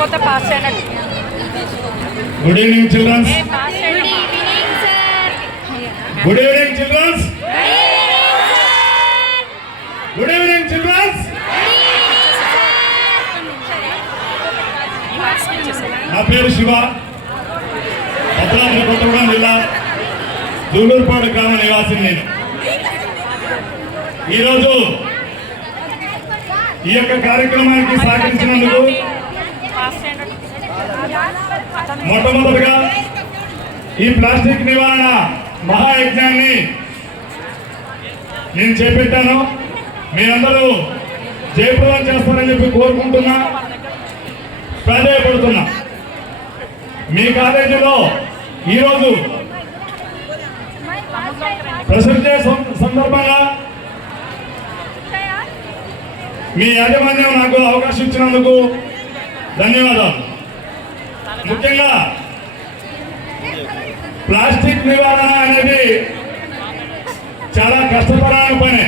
లేకపోతే పాస్ చేయండి. Good evening childrens. Good evening childrens. Good evening childrens. నా పేరు శివ, భద్రాద్రి కొత్తగూడెం జిల్లా దూలూరుపాడు గ్రామ నివాసిని. నేను ఈరోజు ఈ యొక్క కార్యక్రమానికి సహకరించినందుకు మొట్టమొదటిగా ఈ ప్లాస్టిక్ నివారణ మహాయజ్ఞాన్ని నేను చేపట్టాను. మీరందరూ జయప్రదం చేస్తారని చెప్పి కోరుకుంటున్నా, ప్రాధాన్యపడుతున్నా. మీ కాలేజీలో ఈరోజు ప్రెసిడెంట్ డే సందర్భంగా మీ యాజమాన్యం నాకు అవకాశం ఇచ్చినందుకు ధన్యవాదాలు. ముఖ్యంగా ప్లాస్టిక్ నివారణ అనేది చాలా కష్టతరమైన పని.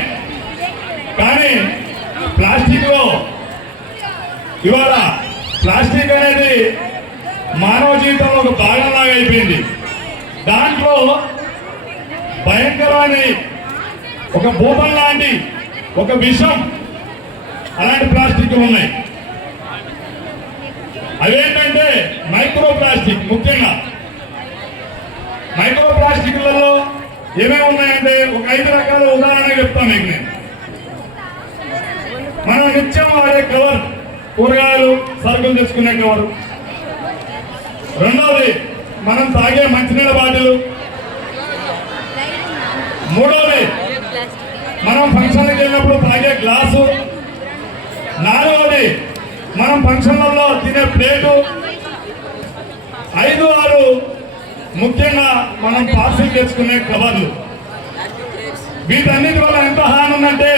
కానీ ప్లాస్టిక్లో ఇవాళ ప్లాస్టిక్ అనేది మానవ జీవితంలో ఒక భాగంలాగా అయిపోయింది. దాంట్లో భయంకరమైన ఒక భూతం లాంటి ఒక విషం అలాంటి ప్లాస్టిక్ ఉన్నాయి. అవేంటంటే మైక్రో ప్లాస్టిక్. ముఖ్యంగా మైక్రో ప్లాస్టిక్లలో ఏమేమి ఉన్నాయంటే ఒక 5 రకాల ఉదాహరణ చెప్తాను మీకు నేను. మనం నిత్యం వాడే కవర్, కూరగాయలు సరుకులు తెచ్చుకునే కవర్. రెండవది మనం తాగే మంచినీళ్ళ బాటిల్. మూడవది మనం ఫంక్షన్కి వెళ్ళినప్పుడు తాగే గ్లాసు. నాలుగవది మనం ఫంక్షన్లలో తినే ప్లేటు. 5, 6 ముఖ్యంగా మనం పార్సిల్ తెచ్చుకునే కవర్లు. వీటన్నిటి వల్ల ఎంత హాని ఉందంటే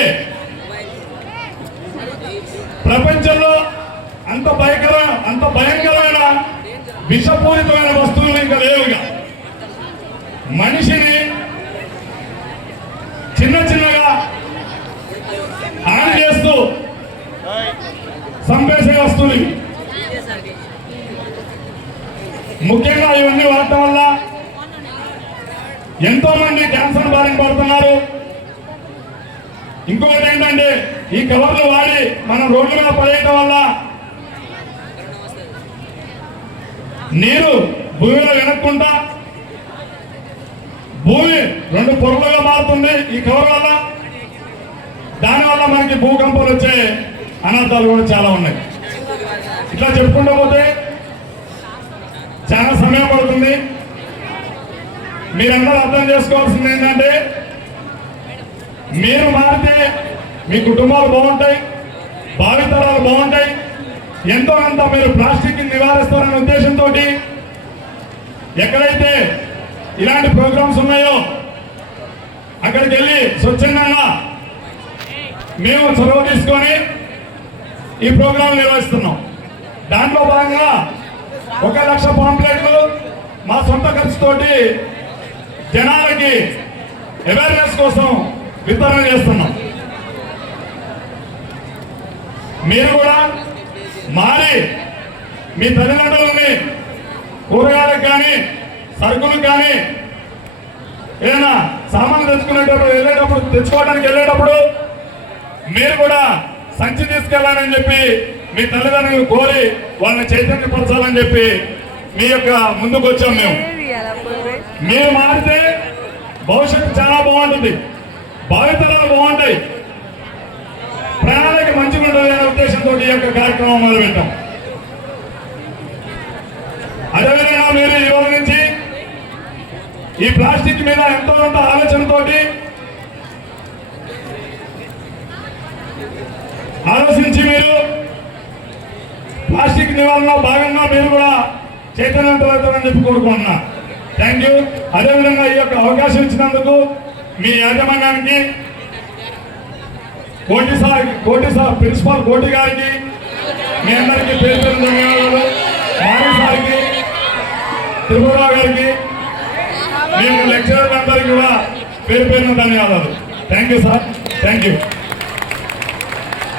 ప్రపంచంలో అంత భయంకరమైన విషపూరితమైన వస్తువులు ఇంకా లేవుగా. మనిషిని చిన్నగా హాని చేస్తూ సంపేసే వస్తువులు. ముఖ్యంగా ఇవన్నీ వాడటం వల్ల ఎంతో మంది క్యాన్సర్ బారిన పడుతున్నారు. ఇంకొకటి ఏంటంటే ఈ కవర్లు వాడి మనం రోడ్ల మీద పడేయటం వల్ల నీరు భూమిలో వెనక్కుంటా భూమి 2 పొరలుగా మారుతుంది ఈ కవర్ వల్ల. దానివల్ల మనకి భూకంపాలు వచ్చే అనర్థాలు కూడా చాలా ఉన్నాయి. ఇట్లా చెప్పుకుంటూ పోతే చాలా సమయం పడుతుంది. మీరందరూ అర్థం చేసుకోవాల్సింది ఏంటంటే మీరు మారితే మీ కుటుంబాలు బాగుంటాయి, భావితరాలు బాగుంటాయి. ఎంతో అంత మీరు ప్లాస్టిక్ నివారిస్తారనే ఉద్దేశంతో ఎక్కడైతే ఇలాంటి ప్రోగ్రామ్స్ ఉన్నాయో అక్కడికి వెళ్ళి స్వచ్ఛందంగా మేము చొరవ తీసుకొని ఈ ప్రోగ్రాం నిర్వహిస్తున్నాం. దాంట్లో భాగంగా 1,00,000 పాంప్లెట్లు మా సొంత ఖర్చుతోటి జనాలకి అవేర్నెస్ కోసం వితరణ చేస్తున్నాం. మీరు కూడా మారి మీ తల్లిదండ్రులని కూరగాయలకు కానీ సరుకులకు కానీ ఏదైనా సామాన్లు తెచ్చుకోవడానికి వెళ్ళేటప్పుడు మీరు కూడా సంచి తీసుకెళ్ళాలని చెప్పి మీ తల్లిదండ్రులను కోరి వాళ్ళని చైతన్యపరచాలని చెప్పి మీ యొక్క ముందుకు వచ్చాం మేము. మీరు మారితే భవిష్యత్తు చాలా బాగుంటుంది, భావితరాలు బాగుంటాయి, ప్రాణాలకి మంచిగా ఉంటుంది అనే ఉద్దేశంతో ఈ యొక్క కార్యక్రమం మొదలుపెట్టాం. అదేవిధంగా మీరు ఈ రోజు నుంచి ఈ ప్లాస్టిక్ మీద ఎంతో కొంత ఆలోచనతో ఆలోచించి మీరు ప్లాస్టిక్ నివారణలో భాగంగా మీరు కూడా చైతన్యవంతులవుతారని చెప్పి కోరుకుంటున్నా. Thank you. అదేవిధంగా ఈ యొక్క అవకాశం ఇచ్చినందుకు మీ యాజమాన్యానికి కోటి సార్ ప్రిన్సిపాల్ కోటి గారికి మీ అందరికీ పేరు ధన్యవాదాలు. మారి సార్కి, త్రిపురరావు గారికి, మీ లెక్చరర్ అందరికీ కూడా పేరు ధన్యవాదాలు. Thank you sir. Thank you.